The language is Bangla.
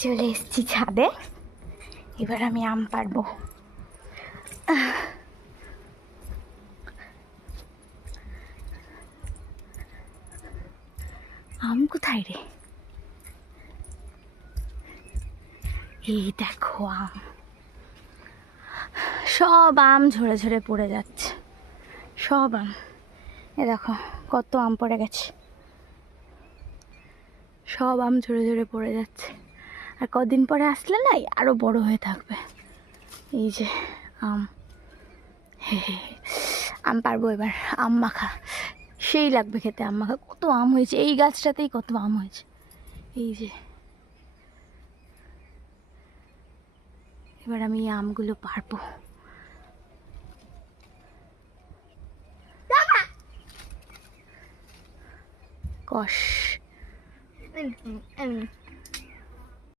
চলে এসেছি ছাদে, এবার আমি আম পারবো। আম কোথায় রে? এই দেখো আম, সব আম ঝরে ঝরে পড়ে যাচ্ছে, সব আম। এ দেখো কত আম পড়ে গেছে, সব আম ঝরে ঝরে পড়ে যাচ্ছে। আর কদিন পরে আসলে না আরো বড় হয়ে থাকবে। এই যে আম, আম পারবো এবার। আম মাখা সেই লাগবে খেতে, আম মাখা। কত আম হয়েছে এই গাছটাতেই, কত আম হয়েছে। এই যে এবার আমি এই আমগুলো পারবো। কষ